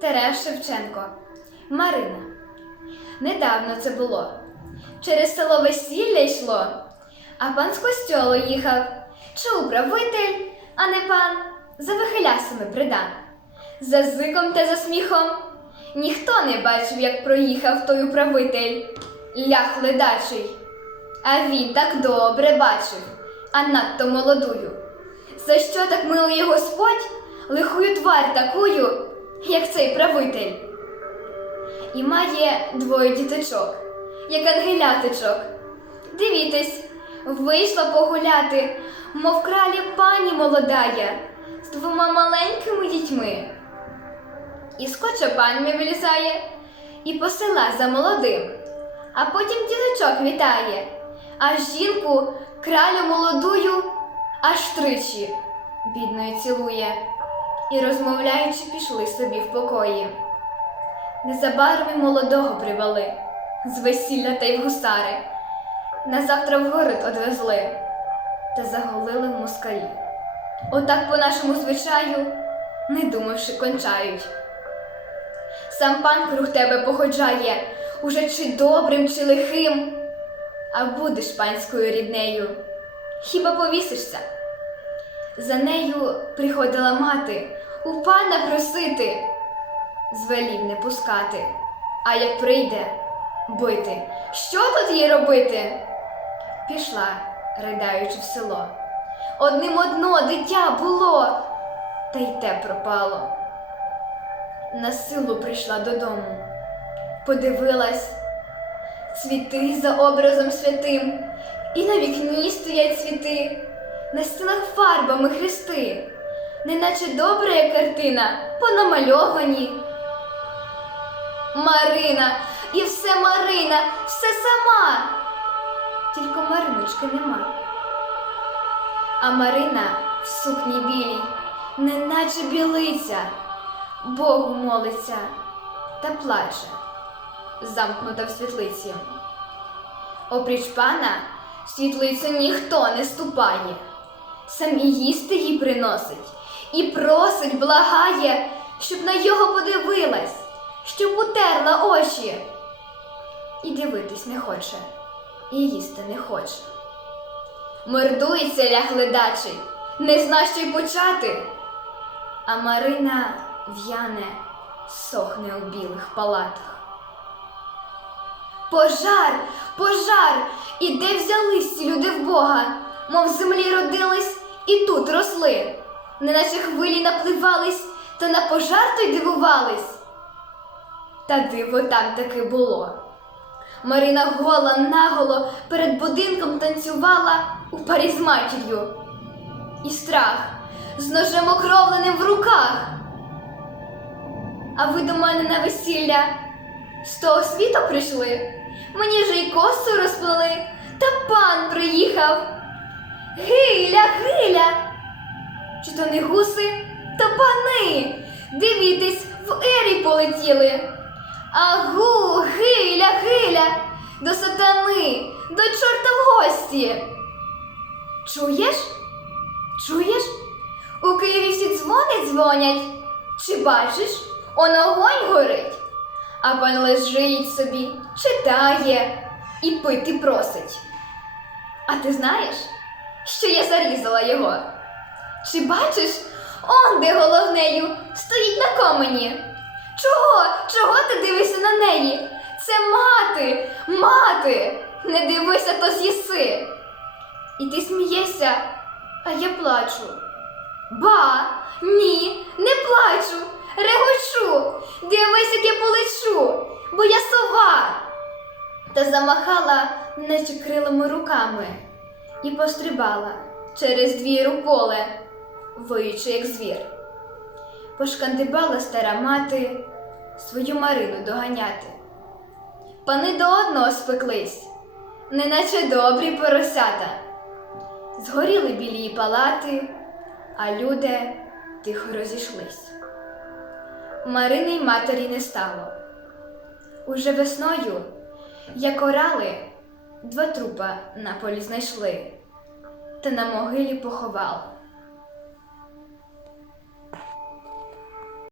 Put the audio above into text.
Тарас Шевченко. Марина. Недавно це було. Через село весілля йшло, а пан з костьолу їхав. Чи управитель, а не пан, за вихилясами придан. За зиком та за сміхом. Ніхто не бачив, як проїхав той управитель, лях ледачий. А він так добре бачив, а надто молодую. За що так милує Господь лихую тварь такую, як цей правитель? І має двоє діточок, як ангеляточок. Дивітесь, вийшла погуляти, мов кралі пані молодая, з двома маленькими дітьми. І скоча пальми вилізає, і посила за молодим, а потім діточок вітає, а жінку кралю молодую аж тричі бідною цілує, і, розмовляючи, пішли собі в покої. Незабаром і молодого привели з весілля та й в гусари. Назавтра в город одвезли та заголили в москалі. Отак по нашому звичаю, не думавши, кончають. Сам пан круг тебе походжає, уже чи добрим, чи лихим, а будеш панською ріднею, хіба повісишся? За нею приходила мати у пана просити, звелів не пускати, а як прийде бити. Що тут їй робити? Пішла, ридаючи в село. Одним одно дитя було, та й те пропало. На силу прийшла додому, подивилась цвіти за образом святим, і на вікні стоять цвіти, на стінах фарбами хрести, неначе добра є картина, понамальовані. Марина, і все Марина, все сама. Тільки Мариночки нема. А Марина в сукні білій, неначе білиця, Богу молиться та плаче, замкнута в світлиці. Опріч пана світлицю ніхто не ступає, сам і їсти їй приносить, і просить, благає, щоб на його подивилась, щоб утерла очі. І дивитись не хоче, і їсти не хоче. Мордується ляг ледачий, не зна, що й почати. А Марина в'яне, сохне у білих палатах. Пожар, пожар! І де взялись ці люди в Бога, мов землі родились і тут росли, неначе хвилі напливались, та на пожар той дивувались. Та диво там таки було. Марина гола наголо перед будинком танцювала у парі з матір'ю. І страх з ножем окровленим в руках. А ви до мене на весілля з того світу прийшли? Мені вже й косу розплели, та пан приїхав. Гиля, гиля. Чи то не гуси, та пани. Дивітесь, в ері полетіли. Агу, гиля, гиля, до сатани, до чорта в гості. Чуєш? Чуєш? У Києві всі дзвони дзвонять. Чи бачиш, он огонь горить, а пан лежить собі, читає і пити просить. А ти знаєш, що я зарізала його? Чи бачиш, он де головнею стоїть на комені? Чого? Чого ти дивишся на неї? Це мати, мати! Не дивися, то з'їси. І ти смієшся, а я плачу. Ба, ні, не плачу, регочу, дивись, як я полечу, бо я сова. Та замахала, наче крилими руками, і пострибала через двір у поле, виючи, як звір. Пошкандибала стара мати свою Марину доганяти. Пани до одного спеклись, неначе добрі поросята. Згоріли білі палати, а люди тихо розійшлись. Марини й матері не стало. Уже весною, як орали, два трупа на полі знайшли, та на могилі поховали.